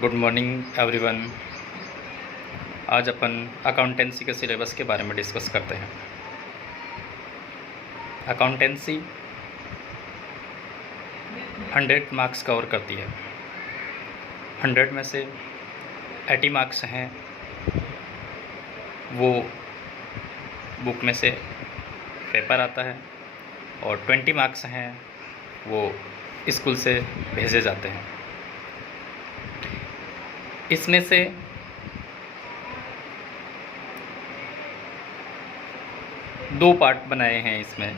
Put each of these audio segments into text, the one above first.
Good morning everyone. आज अपन accountancy के syllabus के बारे में डिस्कस करते हैं। अकाउंटेंसी 100 मार्क्स कवर करती है। 100 में से 80 मार्क्स हैं वो बुक में से पेपर आता है और 20 मार्क्स हैं वो स्कूल से भेजे जाते हैं। इसमें से दो पार्ट बनाए हैं इसमें,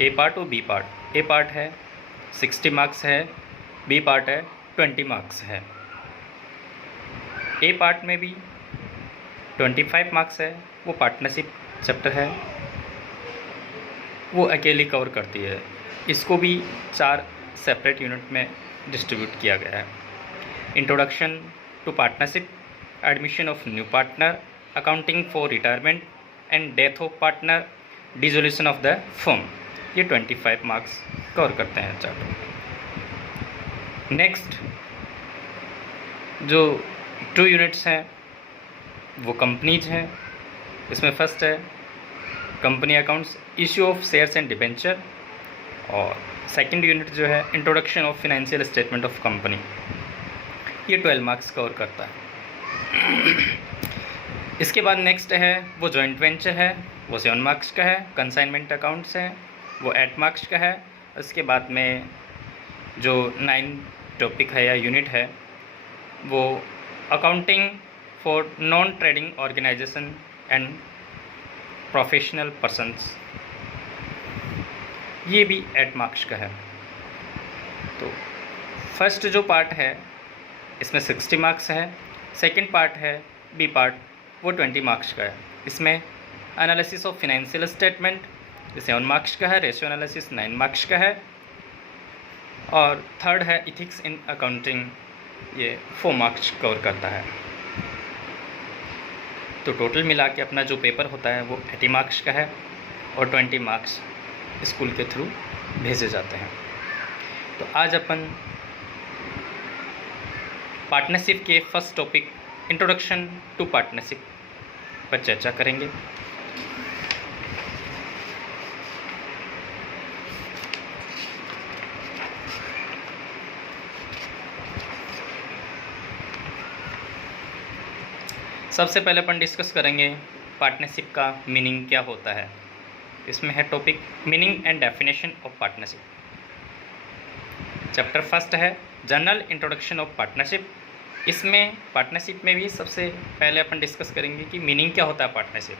ए पार्ट और बी पार्ट। ए पार्ट है 60 मार्क्स है, बी पार्ट है 20 मार्क्स है। ए पार्ट में भी 25 मार्क्स है, वो पार्टनरशिप चैप्टर है, वो अकेली कवर करती है। इसको भी 4 सेपरेट यूनिट में डिस्ट्रीब्यूट किया गया है। Introduction to partnership, admission of new partner, accounting for retirement and death of partner, dissolution of the firm, ये 25 मार्क्स कवर करते हैं चैप्टर। नेक्स्ट जो 2 यूनिट्स हैं वो कंपनीज हैं। इसमें फर्स्ट है company accounts, issue of shares and debenture, और सेकंड यूनिट जो है introduction of financial statement of company, ये 12 मार्क्स कवर करता है। इसके बाद नेक्स्ट है वो जॉइंट वेंचर है, वो 7 मार्क्स का है। कंसाइनमेंट अकाउंट्स है वो 8 मार्क्स का है। उसके बाद में जो 9 टॉपिक है या यूनिट है वो accounting for non trading organisation and professional persons, ये भी 8 मार्क्स का है। तो फर्स्ट जो पार्ट है इसमें 60 मार्क्स है, सेकंड पार्ट है बी पार्ट, वो 20 मार्क्स का है। इसमें analysis of financial statement 7 marks का है, रेशियो एनालिसिस 9 मार्क्स का है, और थर्ड है इथिक्स इन अकाउंटिंग, ये 4 मार्क्स कवर करता है। तो टोटल मिला के अपना जो पेपर होता है वो 80 मार्क्स का है और 20 मार्क्स स्कूल के थ्रू भेजे जाते हैं। तो आज अपन पार्टनरशिप के first topic introduction to partnership पर चर्चा करेंगे। सबसे पहले अपन डिस्कस करेंगे पार्टनरशिप का मीनिंग क्या होता है। इसमें है topic meaning and definition of partnership. Chapter first है जनरल इंट्रोडक्शन ऑफ पार्टनरशिप। इसमें पार्टनरशिप में भी सबसे पहले अपन डिस्कस करेंगे कि मीनिंग क्या होता है पार्टनरशिप।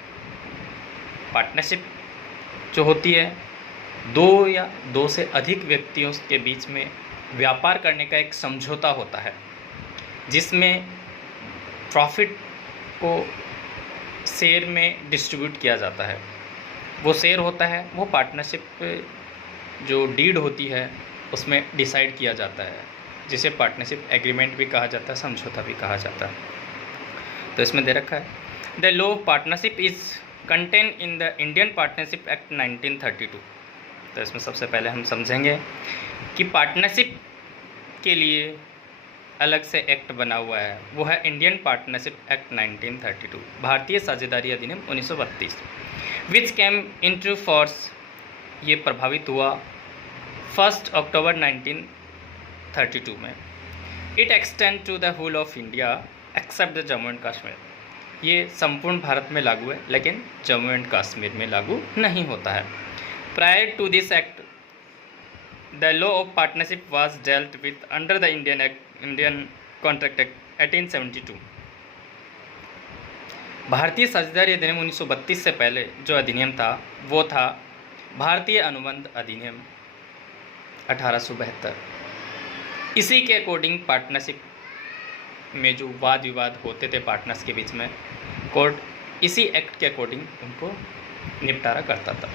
पार्टनरशिप जो होती है 2 या 2 से अधिक व्यक्तियों के बीच में व्यापार करने का एक समझौता होता है, जिसमें प्रॉफिट को शेयर में डिस्ट्रीब्यूट किया जाता है। वो शेयर होता है वो पार्टनरशिप जो डीड होती है उसमें डिसाइड किया जाता है, जिसे पार्टनरशिप एग्रीमेंट भी कहा जाता है, समझौता भी कहा जाता है। तो इसमें दे रखा है the law of partnership is contain in the Indian partnership act 1932। तो इसमें सबसे पहले हम समझेंगे कि पार्टनरशिप के लिए अलग से एक्ट बना हुआ है, वो है इंडियन पार्टनरशिप एक्ट 1932, भारतीय साझेदारी अधिनियम 1932, विच कैम इनटू फोर्स, ये प्रभावित हुआ 1 अक्टूबर 1932 में। It extend to the whole of India except the Jammu and Kashmir, ये संपूर्ण भारत में लागू है लेकिन जम्मू एंड कश्मीर में लागू नहीं होता है। Prior to this act the law of partnership was dealt with under the Indian contract act 1872। भारतीय साझेदारी अधिनियम 1932 से पहले जो अधिनियम था वो था भारतीय अनुबंध अधिनियम 1872। इसी के अकॉर्डिंग पार्टनरशिप में जो वाद विवाद होते थे पार्टनर्स के बीच में, कोर्ट इसी एक्ट के अकॉर्डिंग उनको निपटारा करता था।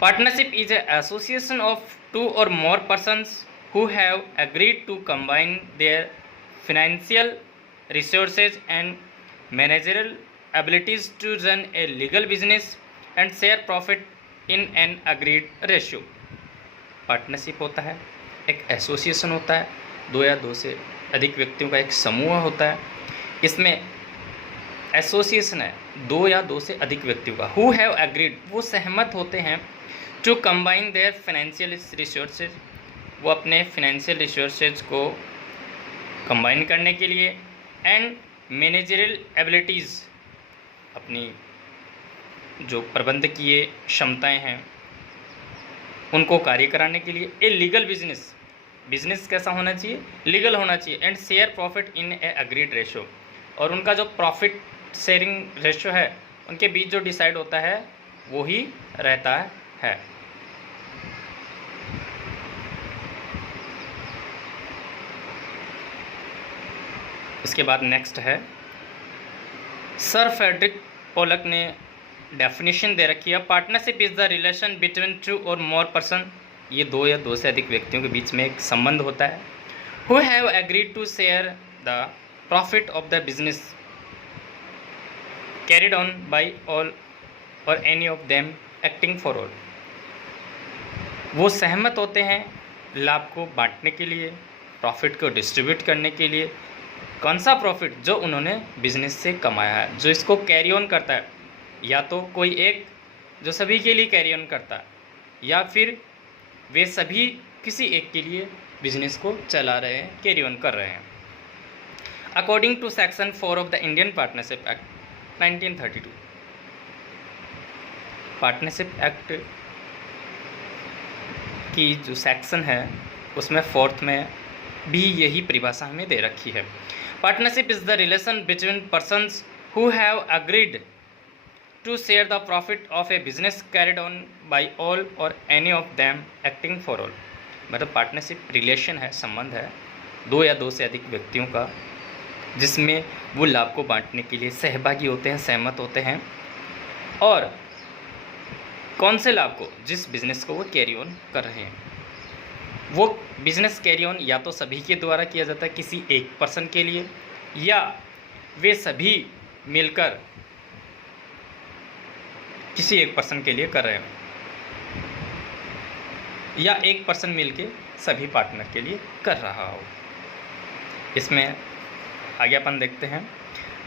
Partnership is association of 2 or more persons who have agreed to combine their financial resources and managerial abilities to run a legal business and share profit in an agreed ratio। Partnership होता है, एक association होता है 2 या 2 से अधिक व्यक्तियों का एक समूह होता है। इसमें एसोसिएशन है 2 या 2 से अधिक व्यक्तियों का। हु हैव एग्रीड, वो सहमत होते हैं, to combine their financial resources, वो अपने फाइनेंशियल रिसोर्सेज को कंबाइन करने के लिए, एंड मैनेजरियल एबिलिटीज़, अपनी जो प्रबंधकीय क्षमताएं हैं उनको कार्य कराने के लिए। ए लीगल बिजनेस कैसा होना चाहिए, लीगल होना चाहिए। And share profit in A agreed ratio, और उनका जो प्रॉफिट शेयरिंग रेशो है उनके बीच जो डिसाइड होता है वो ही रहता है। इसके बाद नेक्स्ट है, सर फ्रेडरिक पोलक ने डेफिनेशन दे रखी है, partnership is the relation between 2 और मोर पर्सन, ये 2 या 2 से अधिक व्यक्तियों के बीच में एक संबंध होता है। Who have agreed to share the profit of the business carried on by all or any of them acting for all, वो सहमत होते हैं लाभ को बांटने के लिए, प्रॉफिट को डिस्ट्रीब्यूट करने के लिए। कौन सा प्रॉफिट, जो उन्होंने बिजनेस से कमाया है, जो इसको कैरी ऑन करता है, या तो कोई एक जो सभी के लिए कैरी ऑन करता है, या फिर वे सभी किसी एक के लिए बिजनेस को चला रहे हैं, कैरी ऑन कर रहे हैं। According to section 4 of the Indian partnership act 1932, partnership act की जो सेक्शन है उसमें 4th में भी यही परिभाषा हमें दे रखी है। Partnership is the relation between persons who have agreed to share the profit of a business carried on by all or any of them acting for all, मतलब पार्टनरशिप रिलेशन है, संबंध है 2 या 2 से अधिक व्यक्तियों का, जिसमें वो लाभ को बांटने के लिए सहभागी होते हैं, सहमत होते हैं। और कौन से लाभ को, जिस बिजनेस को वो कैरी ऑन कर रहे हैं, वो बिजनेस कैरी ऑन या तो सभी के द्वारा किया जाता है किसी एक पर्सन के लिए, या वे सभी मिलकर किसी एक पर्सन के लिए कर रहे हैं, या एक पर्सन मिलके सभी पार्टनर के लिए कर रहा हो। इसमें आगे अपन देखते हैं,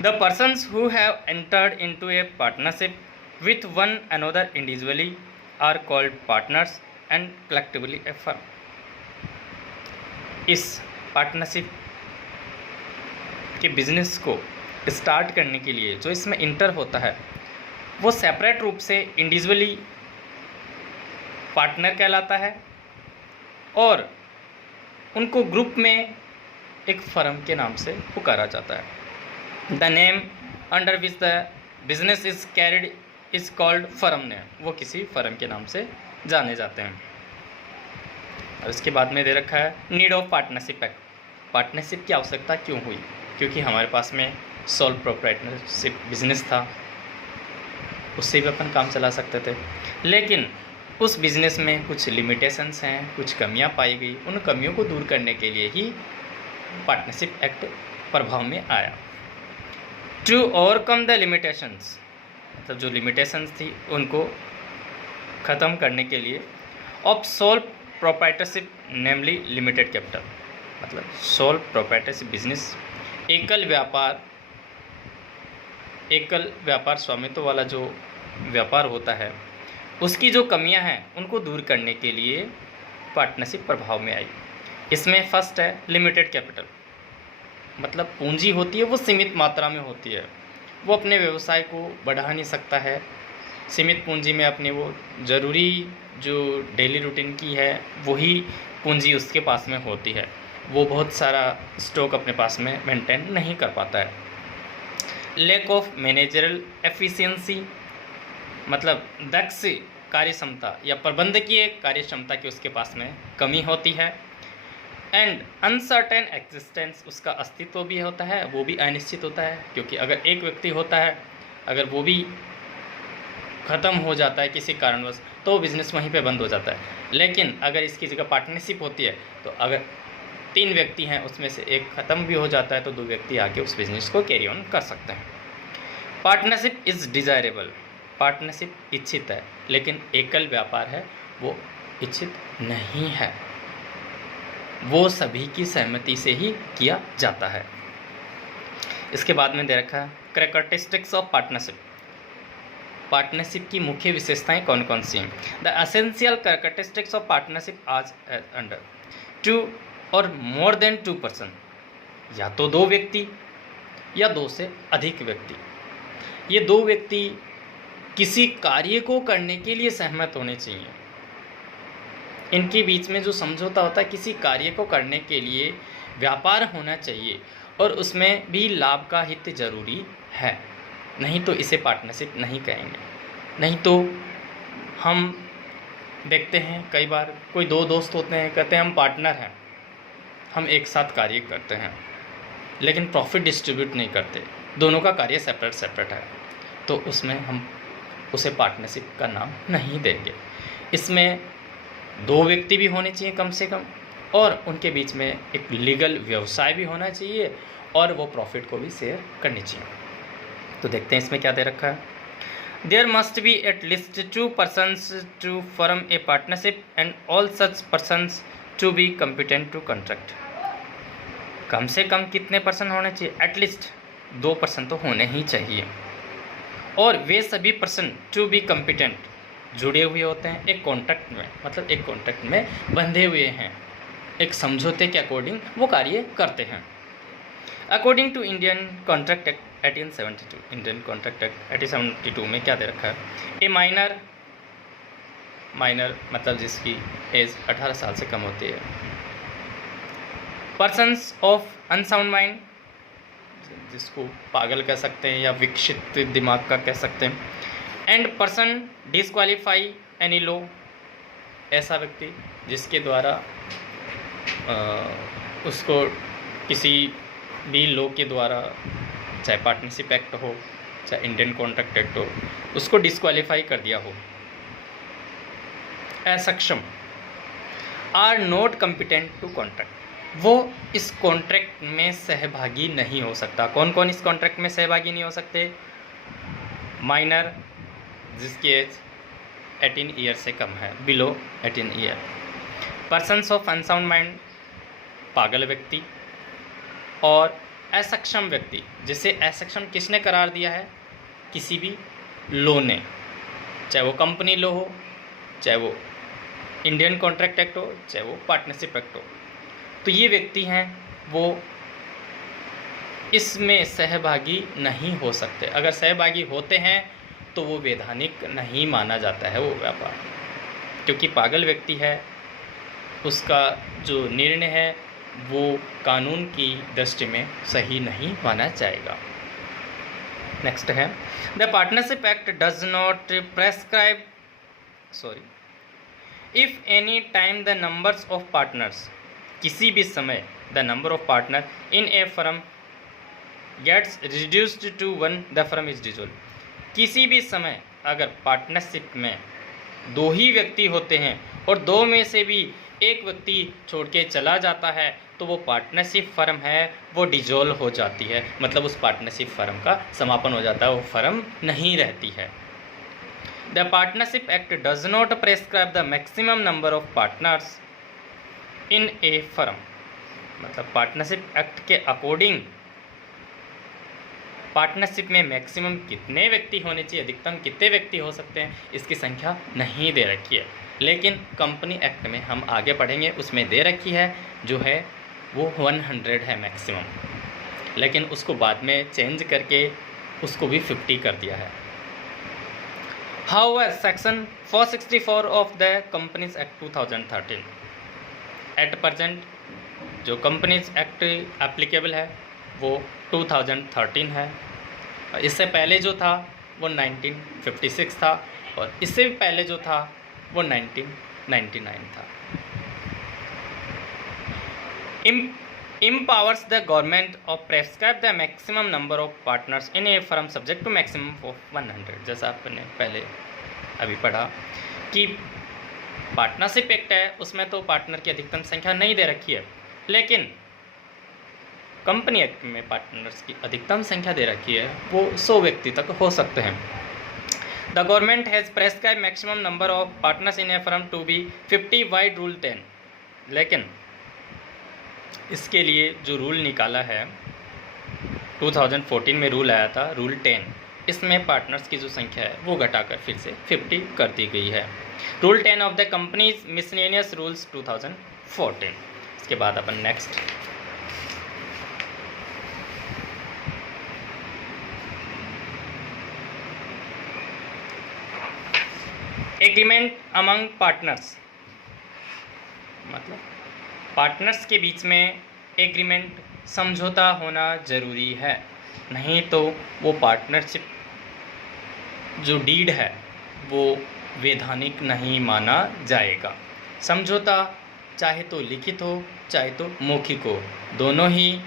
the persons who have entered into a partnership with one another individually are called partners and collectively a firm. इस पार्टनरशिप के बिजनेस को स्टार्ट करने के लिए जो इसमें इंटर होता है वो सेपरेट रूप से इंडिविजुअली पार्टनर कहलाता है, और उनको ग्रुप में एक फर्म के नाम से पुकारा जाता है। The name under which the business is carried is called firm name, वो किसी फर्म के नाम से जाने जाते हैं। और इसके बाद में दे रखा है, need of partnership act, partnership की आवश्यकता क्यों हुई, क्योंकि हमारे पास में सोल प्रोप्राइटरशिप बिजनेस था, उससे भी अपन काम चला सकते थे, लेकिन उस बिज़नेस में कुछ लिमिटेशंस हैं, कुछ कमियां पाई गई, उन कमियों को दूर करने के लिए ही पार्टनरशिप एक्ट प्रभाव में आया। टू ओवरकम द लिमिटेशंस, मतलब जो लिमिटेशंस थी उनको ख़त्म करने के लिए, of sole proprietorship namely limited capital, मतलब सोल प्रोप्राइटरशिप बिजनेस, एकल व्यापार स्वामित्व वाला जो व्यापार होता है, उसकी जो कमियां हैं उनको दूर करने के लिए पार्टनरशिप प्रभाव में आई। इसमें फर्स्ट है लिमिटेड कैपिटल, मतलब पूंजी होती है वो सीमित मात्रा में होती है, वो अपने व्यवसाय को बढ़ा नहीं सकता है, सीमित पूंजी में अपने वो ज़रूरी जो डेली रूटीन की है वही पूंजी उसके पास में होती है, वो बहुत सारा स्टॉक अपने पास में मेंटेन नहीं कर पाता है। लैक ऑफ मैनेजरल एफिशिएंसी, मतलब दक्ष कार्य क्षमता या प्रबंधकीय कार्य क्षमता की उसके पास में कमी होती है। एंड अनसर्टेन एग्जिस्टेंस, उसका अस्तित्व भी होता है, वो भी अनिश्चित होता है, क्योंकि अगर एक व्यक्ति होता है, अगर वो भी ख़त्म हो जाता है किसी कारणवश तो बिज़नेस वहीं पे बंद हो जाता है। लेकिन अगर इसकी जगह पार्टनरशिप होती है तो अगर 3 व्यक्ति हैं उसमें से एक ख़त्म भी हो जाता है तो 2 व्यक्ति आके उस बिज़नेस को कैरी ऑन कर सकते हैं। पार्टनरशिप इज़ डिज़ायरेबल, पार्टनरशिप इच्छित है, लेकिन एकल व्यापार है वो इच्छित नहीं है। वो सभी की सहमति से ही किया जाता है। इसके बाद में दे रखा है कैरेक्टरिस्टिक्स ऑफ पार्टनरशिप। पार्टनरशिप की मुख्य विशेषताएं कौन कौन सी हैं? The essential characteristics of partnership आज अंडर टू और मोर देन 2 पर्सन, या तो 2 व्यक्ति या 2 से अधिक व्यक्ति। ये 2 व्यक्ति किसी कार्य को करने के लिए सहमत होने चाहिए। इनके बीच में जो समझौता होता है, किसी कार्य को करने के लिए व्यापार होना चाहिए और उसमें भी लाभ का हित जरूरी है, नहीं तो इसे पार्टनरशिप नहीं कहेंगे। नहीं तो हम देखते हैं कई बार कोई 2 दोस्त होते हैं, कहते हैं हम पार्टनर हैं, हम एक साथ कार्य करते हैं, लेकिन प्रॉफिट डिस्ट्रीब्यूट नहीं करते, दोनों का कार्य सेपरेट है, तो उसमें हम उसे पार्टनरशिप का नाम नहीं देंगे। इसमें 2 व्यक्ति भी होने चाहिए कम से कम, और उनके बीच में एक लीगल व्यवसाय भी होना चाहिए, और वो प्रॉफिट को भी शेयर करनी चाहिए। तो देखते हैं इसमें क्या दे रखा है। There must be at least 2 persons to form a partnership and all such persons to be competent to contract. कम से कम कितने पर्सन होने चाहिए? एटलीस्ट 2 पर्सन तो होने ही चाहिए, और वे सभी पर्सन टू बी कम्पिटेंट जुड़े हुए होते हैं एक कॉन्ट्रैक्ट में, मतलब एक कॉन्ट्रैक्ट में बंधे हुए हैं, एक समझौते के अकॉर्डिंग वो कार्य करते हैं। According to Indian contract act 1872, Indian contract act 1872 में क्या दे रखा है? ए माइनर मतलब जिसकी एज 18 साल से कम होती है, पर्सन्स ऑफ अनसाउंड माइंड, जिसको पागल कह सकते हैं या विकसित दिमाग का कह सकते हैं, and person disqualify any law, ऐसा व्यक्ति जिसके द्वारा उसको किसी भी लॉ के द्वारा, चाहे पार्टनरशिप एक्ट हो चाहे इंडियन कॉन्ट्रैक्ट एक्ट हो, उसको डिस्क्वालीफाई कर दिया हो। असक्षम are not competent to contract, वो इस कॉन्ट्रैक्ट में सहभागी नहीं हो सकता। कौन कौन इस कॉन्ट्रैक्ट में सहभागी नहीं हो सकते? माइनर जिसकी एज 18 ईयर से कम है, below 18 year, persons of unsound mind, पागल व्यक्ति, और असक्षम व्यक्ति, जिसे असक्षम किसने करार दिया है? किसी भी लॉ ने, चाहे वो कंपनी लॉ हो, चाहे वो इंडियन कॉन्ट्रैक्ट एक्ट हो, चाहे वो पार्टनरशिप एक्ट हो। तो ये व्यक्ति हैं, वो इसमें सहभागी नहीं हो सकते। अगर सहभागी होते हैं तो वो वैधानिक नहीं माना जाता है वो व्यापार, क्योंकि पागल व्यक्ति है, उसका जो निर्णय है वो कानून की दृष्टि में सही नहीं माना जाएगा। नेक्स्ट है the partnership act does not prescribe if any time the numbers of partners, किसी भी समय the number of partner in a firm gets reduced to 1 the firm is dissolve. किसी भी समय अगर पार्टनरशिप में 2 ही व्यक्ति होते हैं और 2 में से भी एक व्यक्ति छोड़ के चला जाता है, तो वो पार्टनरशिप फर्म है वो डिसॉल्व हो जाती है, मतलब उस पार्टनरशिप फर्म का समापन हो जाता है, वो फर्म नहीं रहती है। The partnership act does not prescribe the maximum number of partners in a firm, मतलब पार्टनरशिप एक्ट के अकॉर्डिंग पार्टनरशिप में मैक्सिमम कितने व्यक्ति होने चाहिए, अधिकतम कितने व्यक्ति हो सकते हैं, इसकी संख्या नहीं दे रखी है। लेकिन कंपनी एक्ट में हम आगे पढ़ेंगे, उसमें दे रखी है जो है वो 100 है मैक्सिमम, लेकिन उसको बाद में चेंज करके उसको भी 50 कर दिया है। However section 464 of the companies act 2013 at present जो कंपनीज एक्ट एप्लीकेबल है वो 2013 है। इससे पहले जो था वो 1956 था, और इससे भी पहले जो था वो 1999 था। empowers the government of prescribe the maximum number of partners in a firm subject to maximum of 100। जैसा आपने पहले अभी पढ़ा कि पार्टनरशिप एक्ट है, उसमें तो पार्टनर की अधिकतम संख्या नहीं दे रखी है, लेकिन कंपनी एक्ट में पार्टनर्स की अधिकतम संख्या दे रखी है, वो 100 व्यक्ति तक हो सकते हैं। The government has prescribe maximum number of partners in a firm to be 50 vide rule 10, लेकिन इसके लिए जो रूल निकाला है 2014 में रूल आया था, रूल 10, इसमें पार्टनर्स की जो संख्या है वो घटाकर फिर से 50 कर दी गई है। Rule 10 of the companies miscellaneous rules 2014। इसके बाद अपन नेक्स्ट एग्रीमेंट अमंग पार्टनर्स, मतलब पार्टनर्स के बीच में एग्रीमेंट, समझौता होना ज़रूरी है, नहीं तो वो पार्टनरशिप जो डीड है वो वैधानिक नहीं माना जाएगा। समझौता चाहे तो लिखित हो चाहे तो मौखिक हो, दोनों ही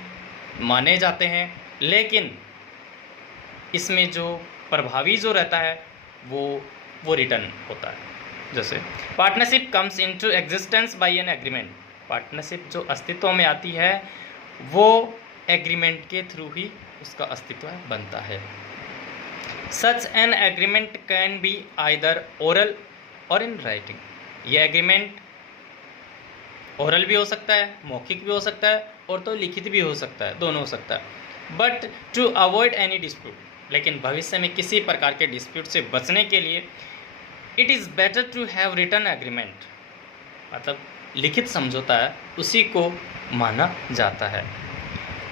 माने जाते हैं, लेकिन इसमें जो प्रभावी जो रहता है वो रिटर्न होता है। जैसे partnership comes into existence by an agreement, partnership जो अस्तित्व में आती है वो एग्रीमेंट के थ्रू ही उसका अस्तित्व बनता है। Such an agreement can be either oral और इन राइटिंग, ये एग्रीमेंट ओरल भी हो सकता है, मौखिक भी हो सकता है, और तो लिखित भी हो सकता है, दोनों हो सकता है। But to avoid any dispute, लेकिन भविष्य में किसी प्रकार के डिस्प्यूट से बचने के लिए it is better to have written agreement, मतलब लिखित समझौता है उसी को माना जाता है।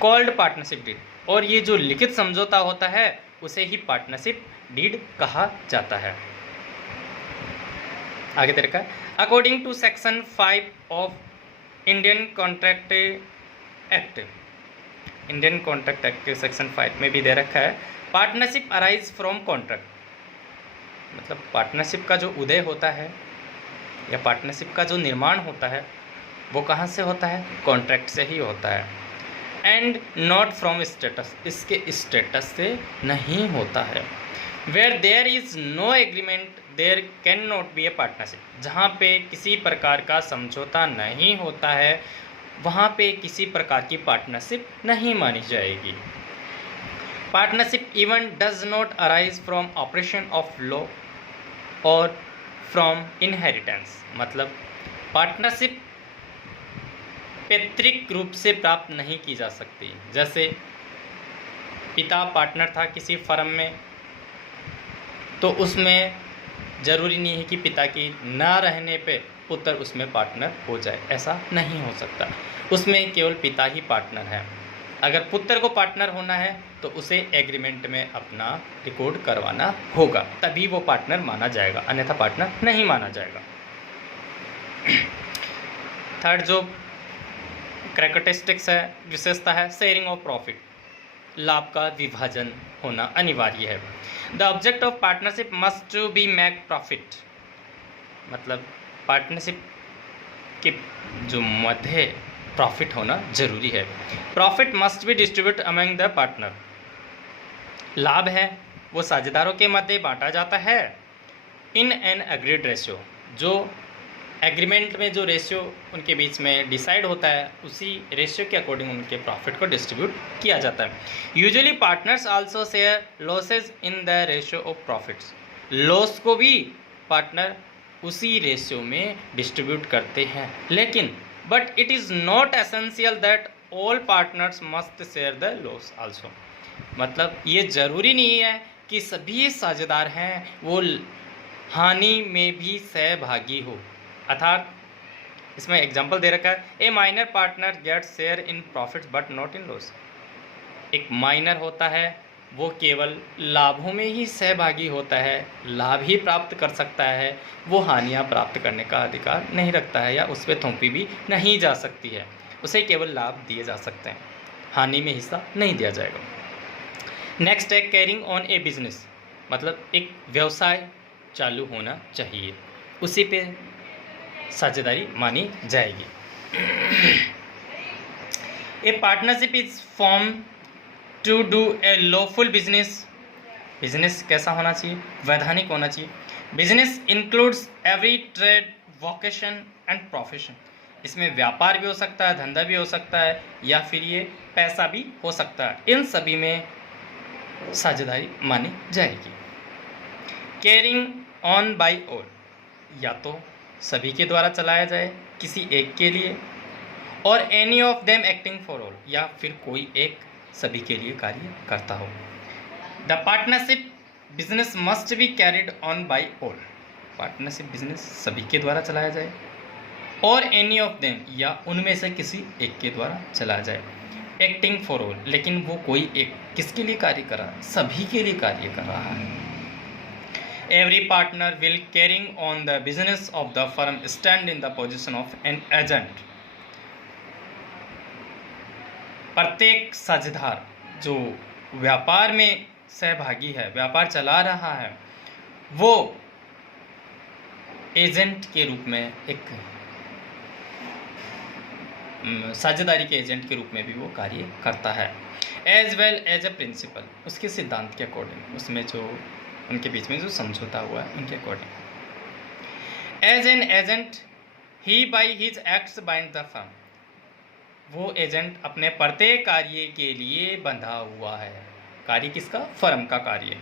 कॉल्ड पार्टनरशिप डीड, और ये जो लिखित समझौता होता है उसे ही पार्टनरशिप डीड कहा जाता है। आगे तरीका, according to section 5 of Indian contract act, Indian contract act के सेक्शन 5 में भी दे रखा है, पार्टनरशिप अराइज फ्रॉम कॉन्ट्रैक्ट, मतलब पार्टनरशिप का जो उदय होता है या पार्टनरशिप का जो निर्माण होता है वो कहाँ से होता है, कॉन्ट्रैक्ट से ही होता है। एंड नॉट फ्रॉम स्टेटस, इसके स्टेटस से नहीं होता है। Where there is no agreement there can not be a partnership, जहाँ पे किसी प्रकार का समझौता नहीं होता है वहाँ पे किसी प्रकार की पार्टनरशिप नहीं मानी जाएगी। Partnership even does not arise from operation of law और फ्रॉम इनहेरिटेंस, मतलब पार्टनरशिप पैतृक रूप से प्राप्त नहीं की जा सकती। जैसे पिता पार्टनर था किसी फर्म में, तो उसमें ज़रूरी नहीं है कि पिता की ना रहने पे पुत्र उसमें पार्टनर हो जाए, ऐसा नहीं हो सकता। उसमें केवल पिता ही पार्टनर है। अगर पुत्र को पार्टनर होना है तो उसे एग्रीमेंट में अपना रिकॉर्ड करवाना होगा, तभी वो पार्टनर माना जाएगा, अन्यथा पार्टनर नहीं माना जाएगा। थर्ड जो कैरेक्टरिस्टिक्स है, विशेषता है, शेयरिंग ऑफ प्रॉफिट, लाभ का विभाजन होना अनिवार्य है। The object of partnership must to be make profit, मतलब पार्टनरशिप के जो मध्य प्रॉफिट होना जरूरी है। Profit must be distribute among the partner, लाभ है वो साझेदारों के मध्य बांटा जाता है इन एन एग्रीड रेशियो, जो एग्रीमेंट में जो रेशियो उनके बीच में डिसाइड होता है उसी रेशियो के अकॉर्डिंग उनके प्रॉफिट को डिस्ट्रीब्यूट किया जाता है। Usually partners also share losses in the ratio of profits, loss को भी पार्टनर उसी रेशियो में डिस्ट्रीब्यूट करते हैं, लेकिन but it is not essential that all partners must share the loss also, मतलब ये ज़रूरी नहीं है कि सभी साझेदार हैं वो हानि में भी सहभागी हो। अर्थात इसमें एग्जांपल दे रखा है, a minor partner get share in profits but not in loss, एक माइनर होता है वो केवल लाभों में ही सहभागी होता है, लाभ ही प्राप्त कर सकता है, वो हानियां प्राप्त करने का अधिकार नहीं रखता है या उस पर थोपी भी नहीं जा सकती है, उसे केवल लाभ दिए जा सकते हैं, हानि में हिस्सा नहीं दिया जाएगा। नेक्स्ट है कैरिंग ऑन ए बिजनेस, मतलब एक व्यवसाय चालू होना चाहिए, उसी पे साझेदारी मानी जाएगी। A partnership is form to do a lawful business, business कैसा होना चाहिए, वैधानिक होना चाहिए। Business includes every trade vocation and profession, इसमें व्यापार भी हो सकता है, धंधा भी हो सकता है, या फिर ये पैसा भी हो सकता है, इन सभी में साझेदारी मानी जाएगी। केयरिंग ऑन बाय ऑल, या तो सभी के द्वारा चलाया जाए किसी एक के लिए, और any of them acting for all, या फिर कोई एक सभी के लिए कार्य करता हो। The partnership business must be carried on by all, partnership business सभी के द्वारा चलाया जाए, और एनी ऑफ देम, या उनमें से किसी एक के द्वारा चलाया जाए। एक्टिंग फॉर ऑल, लेकिन वो कोई एक किसके लिए कार्य कर रहा है, सभी के लिए कार्य कर रहा है। Every partner will carrying on the business of the firm stand in the position of an agent, प्रत्येक साझेदार जो व्यापार में सहभागी है, व्यापार चला रहा है, वो एजेंट के रूप में, एक साझेदारी के एजेंट के रूप में भी वो कार्य करता है। As well as a principal, उसके सिद्धांत के अकॉर्डिंग, उसमें जो उनके बीच में जो समझौता हुआ है उनके according. As an agent he by his acts bind the firm, वो एजेंट अपने प्रत्येक कार्य के लिए बंधा हुआ है। कार्य किसका, फर्म का कार्य।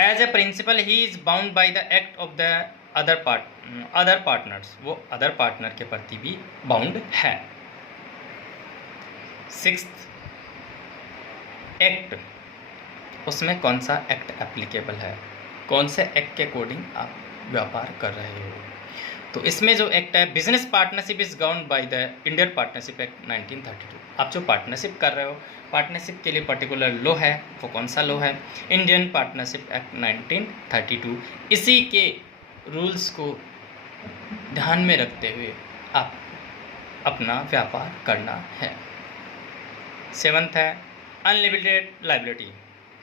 As a principal he is bound by the act of the other partners, वो अदर पार्टनर के प्रति भी बाउंड है। सिक्स्थ एक्ट, उसमें कौन सा एक्ट एप्लीकेबल है, कौन से एक्ट के अकॉर्डिंग आप व्यापार कर रहे हो। तो इसमें जो एक्ट है, business partnership is govern by the Indian partnership act 1932। आप जो पार्टनरशिप कर रहे हो, पार्टनरशिप के लिए पर्टिकुलर लॉ है, वो कौन सा लॉ है, इंडियन पार्टनरशिप एक्ट 1932। इसी के रूल्स को ध्यान में रखते हुए आप अपना व्यापार करना है। सेवंथ है अनलिमिटेड लाइबिलिटी,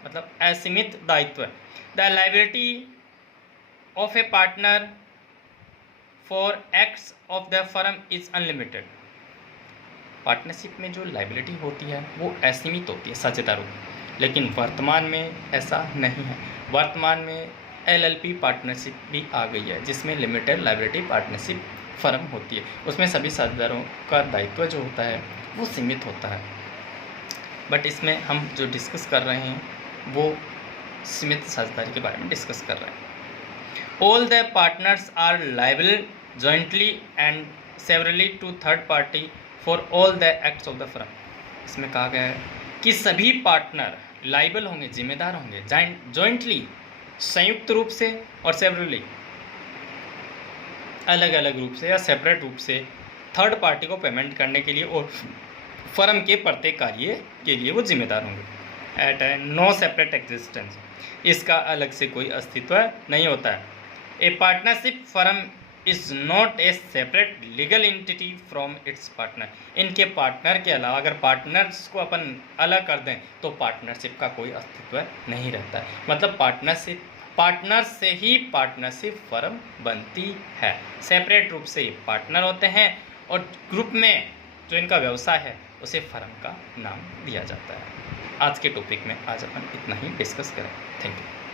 मतलब असीमित दायित्व। The liability of A partner for acts of the firm is unlimited. Partnership में जो लाइबिलिटी होती है वो असीमित होती है साझेदारों की, लेकिन वर्तमान में ऐसा नहीं है। वर्तमान में एलएलपी पार्टनरशिप भी आ गई है, जिसमें लिमिटेड लाइबिलिटी पार्टनरशिप फर्म होती है। उसमें सभी साझेदारों का दायित्व जो होता है वो सीमित होता है, बट इसमें हम जो डिस्कस कर रहे हैं वो सीमित साझेदारी के बारे में डिस्कस कर रहे हैं। All the partners are liable jointly and severally to third party for all the acts of the firm. इसमें कहा गया है कि सभी पार्टनर लाइबल होंगे, जिम्मेदार होंगे, जॉइंटली संयुक्त रूप से, और सेवरली अलग अलग रूप से या सेपरेट रूप से थर्ड पार्टी को पेमेंट करने के लिए और फर्म के प्रत्येक कार्य के लिए वो जिम्मेदार होंगे। एट ए नो सेपरेट एग्जिस्टेंस, इसका अलग से कोई अस्तित्व नहीं होता है। ए partnership firm is not a separate legal entity from its partner. इनके पार्टनर के अलावा अगर पार्टनर्स को अपन अलग कर दें तो पार्टनरशिप का कोई अस्तित्व नहीं रहता है। मतलब पार्टनर से ही पार्टनरशिप फर्म बनती है। सेपरेट रूप से ये पार्टनर होते हैं और ग्रुप में जो इनका व्यवसाय है उसे फर्म का नाम दिया जाता है। आज के टॉपिक में आज अपन इतना ही डिस्कस करें। Thank you.